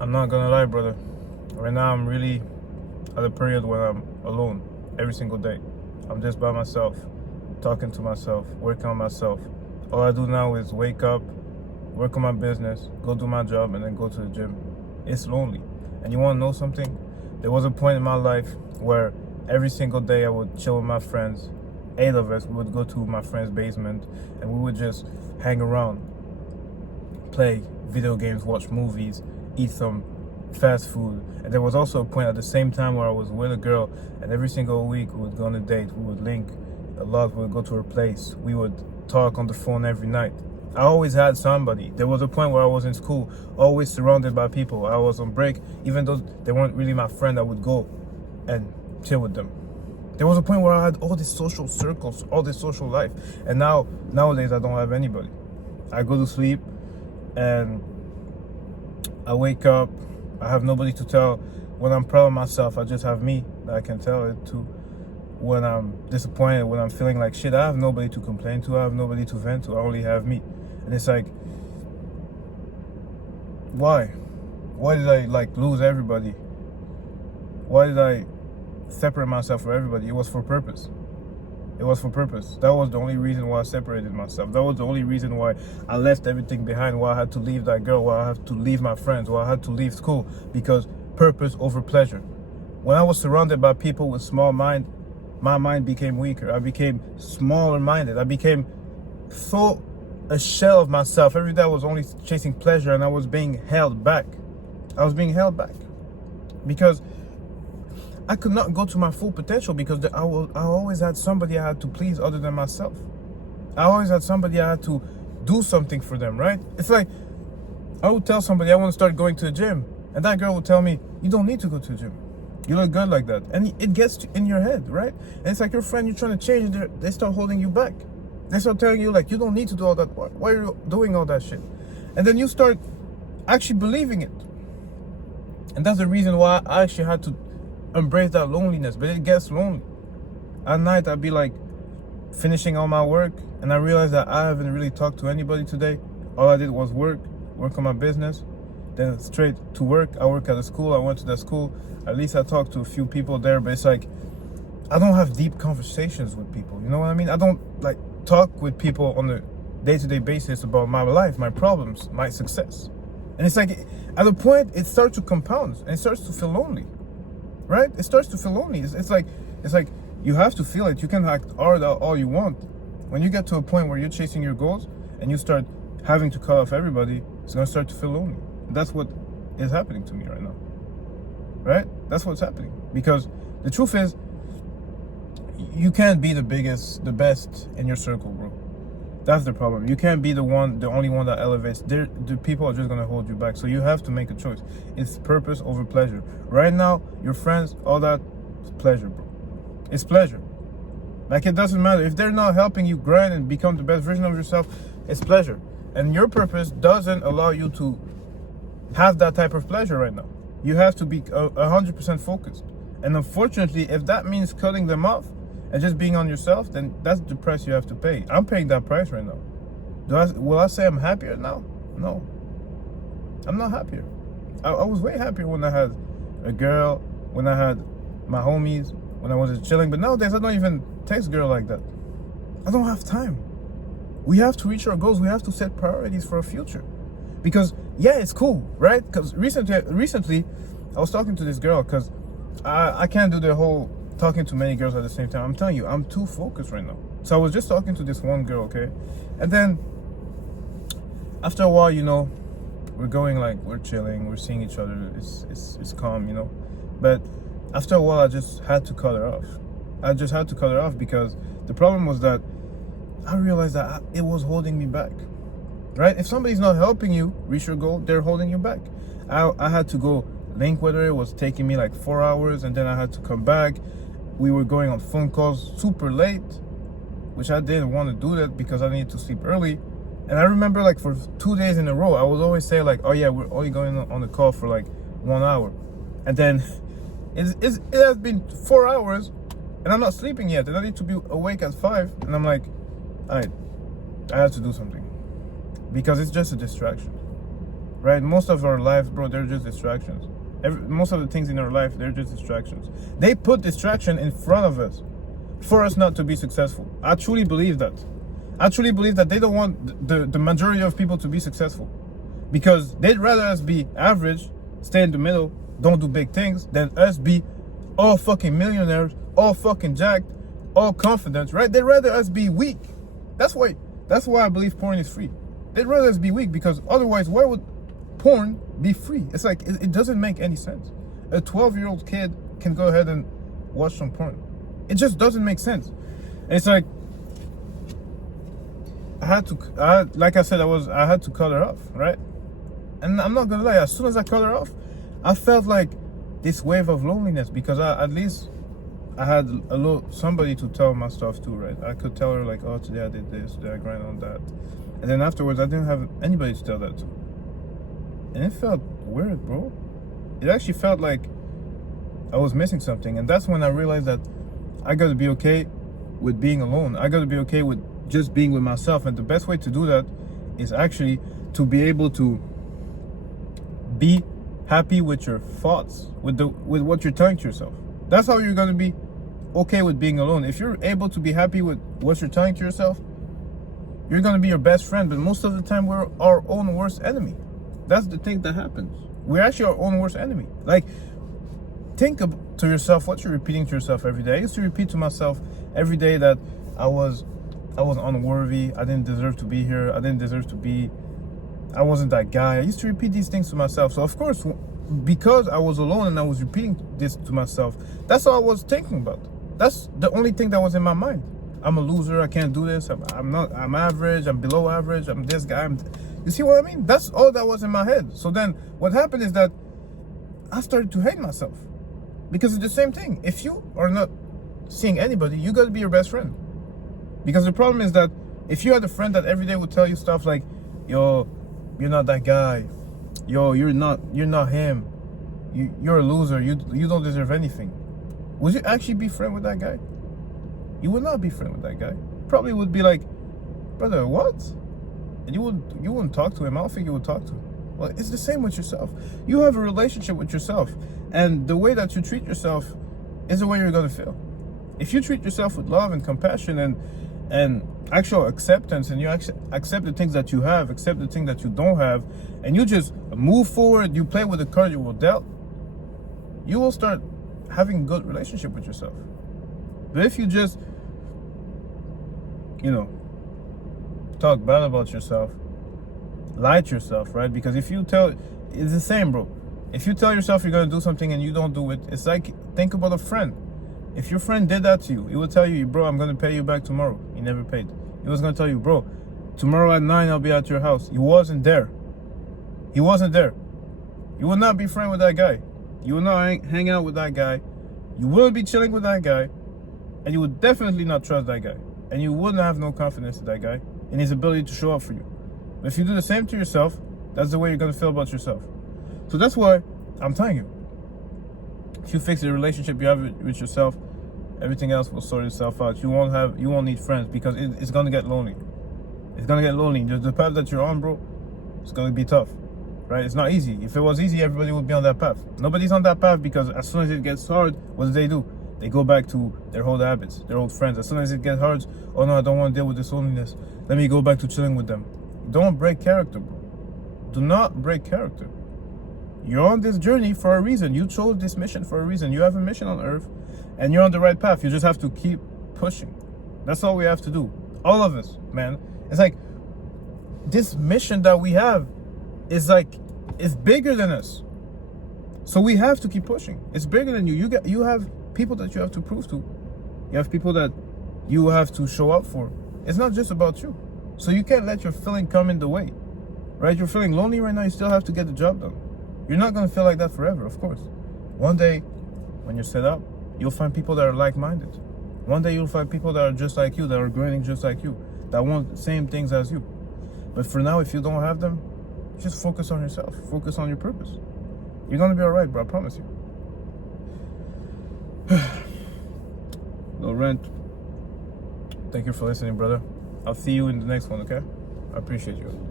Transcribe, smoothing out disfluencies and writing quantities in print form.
I'm not gonna lie, brother. Right now, I'm really at a period when I'm alone every single day. I'm just by myself, talking to myself, working on myself. All I do now is wake up, work on my business, go do my job, and then go to the gym. It's lonely. And you wanna know something? There was a point in my life where every single day I would chill with my friends. 8 of us, we would go to my friend's basement and we would just hang around, play video games, watch movies, eat some fast food. And there was also a point at the same time where I was with a girl, and every single week we would go on a date, we would link a lot, we would go to her place, we would talk on the phone every night. I always had somebody. There was a point where I was in school, always surrounded by people. I was on break, even though they weren't really my friend, I would go and chill with them. There was a point where I had all these social circles, all this social life. And nowadays I don't have anybody. I go to sleep and I wake up, I have nobody to tell. When I'm proud of myself, I just have me that I can tell it to. When I'm disappointed, when I'm feeling like shit, I have nobody to complain to, I have nobody to vent to, I only have me. And it's like, why? Why did I lose everybody? Why did I separate myself from everybody? It was for purpose. It was for purpose. That was the only reason why I separated myself. That was the only reason why I left everything behind, why I had to leave that girl, why I had to leave my friends, why I had to leave school. Because purpose over pleasure. When I was surrounded by people with small mind, my mind became weaker. I became smaller minded. I became so a shell of myself. Every day I was only chasing pleasure and I was being held back. I was being held back because I could not go to my full potential because I always had somebody I had to please other than myself. I always had somebody I had to do something for them, right? It's like I would tell somebody I want to start going to the gym, and that girl would tell me, you don't need to go to the gym. You look good like that. And it gets in your head, right? And it's like your friend you're trying to change, they start holding you back. They start telling you, like, you don't need to do all that. Why are you doing all that shit? And then you start actually believing it. And that's the reason why I actually had to embrace that loneliness. But it gets lonely. At night, I'd be like finishing all my work, and I realized that I haven't really talked to anybody today. All I did was work on my business, then straight to work. I work at a school. I went to that school. At least I talked to a few people there, but it's like I don't have deep conversations with people. You know what I mean? I don't like talk with people on a day-to-day basis about my life, my problems, my success. And it's like at a point it starts to compound and it starts to feel lonely, right? It starts to feel lonely. It's like you have to feel it. You can act hard all you want. When you get to a point where you're chasing your goals and you start having to cut off everybody, it's gonna start to feel lonely. And that's what is happening to me right now, right? That's what's happening. Because the truth is, you can't be the biggest, the best in your circle, bro. That's the problem. You can't be the only one that elevates. The people are just gonna hold you back. So you have to make a choice. It's purpose over pleasure. Right now, your friends, all that, is pleasure, bro. It's pleasure. Like, it doesn't matter if they're not helping you grind and become the best version of yourself. It's pleasure, and your purpose doesn't allow you to have that type of pleasure right now. You have to be 100% focused. And unfortunately, if that means cutting them off and just being on yourself, then that's the price you have to pay. I'm paying that price right now. Will I say I'm happier now? No. I'm not happier. I was way happier when I had a girl, when I had my homies, when I was chilling. But nowadays, I don't even text girl like that. I don't have time. We have to reach our goals. We have to set priorities for our future. Because, yeah, it's cool, right? Because recently, I was talking to this girl because I can't do the whole talking to many girls at the same time. I'm telling you, I'm too focused right now. So I was just talking to this one girl, okay? And then, after a while, you know, we're going like, we're chilling, we're seeing each other, it's calm, you know? But after a while, I just had to cut her off. I just had to cut her off because the problem was that I realized that it was holding me back, right? If somebody's not helping you reach your goal, they're holding you back. I had to go link with her. It was taking me like 4 hours, and then I had to come back. We were going on phone calls super late, which I didn't want to do that because I needed to sleep early. And I remember like for 2 days in a row, I would always say like, oh yeah, we're only going on the call for like 1 hour. And then it has been 4 hours and I'm not sleeping yet. And I need to be awake at 5. And I'm like, all right, I have to do something because it's just a distraction, right? Most of our lives, bro, they're just distractions. Most of the things in our life, they're just distractions. They put distraction in front of us for us not to be successful. I truly believe that. I truly believe that they don't want the majority of people to be successful, because they'd rather us be average, stay in the middle, don't do big things, than us be all fucking millionaires, all fucking jacked, all confident, right? They'd rather us be weak. That's why I believe porn is free. They'd rather us be weak, because otherwise, why would porn be free? It's like, it doesn't make any sense. A 12-year-old kid can go ahead and watch some porn. It just doesn't make sense. And it's like, I had to cut her off, right? And I'm not gonna lie, as soon as I cut her off, I felt like this wave of loneliness, because at least I had somebody to tell my stuff to, right? I could tell her like, oh, today I did this, today I grind on that. And then afterwards, I didn't have anybody to tell that to. And it felt weird, bro. It actually felt like I was missing something. And that's when I realized that I gotta be okay with being alone. I gotta be okay with just being with myself. And the best way to do that is actually to be able to be happy with your thoughts, with what you're telling to yourself. That's how you're gonna be okay with being alone. If you're able to be happy with what you're telling to yourself, you're gonna be your best friend. But most of the time, we're our own worst enemy. That's the thing that happens. We're actually our own worst enemy. Like, think to yourself what you're repeating to yourself every day. I used to repeat to myself every day that I was unworthy. I didn't deserve to be here. I wasn't that guy. I used to repeat these things to myself. So of course, because I was alone and I was repeating this to myself, that's all I was thinking about. That's the only thing that was in my mind. I'm a loser. I can't do this. I'm average. I'm below average. I'm this guy. You see what I mean? That's all that was in my head. So then what happened is that I started to hate myself, because it's the same thing. If you are not seeing anybody, you got to be your best friend. Because the problem is that if you had a friend that every day would tell you stuff like, yo, you're not that guy. Yo, you're not him. You're a loser. You don't deserve anything. Would you actually be friend with that guy? You would not be friend with that guy. Probably would be like, brother, what? And you wouldn't talk to him. I don't think you would talk to him. Well, it's the same with yourself. You have a relationship with yourself, and the way that you treat yourself is the way you're gonna feel. If you treat yourself with love and compassion and actual acceptance, and you accept the things that you have, accept the things that you don't have, and you just move forward, you play with the card you were dealt, you will start having a good relationship with yourself. But if you just, talk bad about yourself, lie to yourself, right? Because it's the same, bro. If you tell yourself you're gonna do something and you don't do it, it's like, think about a friend. If your friend did that to you, he would tell you, bro, I'm gonna pay you back tomorrow. He never paid. He was gonna tell you, bro, tomorrow at 9 I'll be at your house. He wasn't there. You would not be friend with that guy. You would not hang out with that guy. You wouldn't be chilling with that guy. And you would definitely not trust that guy. And you wouldn't have no confidence in that guy and his ability to show up for you. But if you do the same to yourself, that's the way you're gonna feel about yourself. So that's why I'm telling you, if you fix the relationship you have with yourself, everything else will sort itself out. You won't need friends, because it's gonna get lonely. It's gonna get lonely. The path that you're on, bro, it's gonna be tough, right? It's not easy. If it was easy, everybody would be on that path. Nobody's on that path, because as soon as it gets hard, what do? They go back to their old habits, their old friends. As soon as it gets hard, oh no, I don't want to deal with this loneliness. Let me go back to chilling with them. Don't break character, bro. Do not break character. You're on this journey for a reason. You chose this mission for a reason. You have a mission on Earth, and you're on the right path. You just have to keep pushing. That's all we have to do. All of us, man. It's like, this mission that we have is bigger than us. So we have to keep pushing. It's bigger than you. You have people that you have to prove to. You have people that you have to show up for. It's not just about you. So you can't let your feeling come in the way, right? You're feeling lonely right now. You still have to get the job done. You're not going to feel like that forever, of course. One day, when you're set up, you'll find people that are like-minded. One day you'll find people that are just like you, that are growing just like you, that want the same things as you. But for now, if you don't have them, just focus on yourself. Focus on your purpose. You're going to be all right, bro. I promise you. No rent. Thank you for listening, brother. I'll see you in the next one, okay? I appreciate you.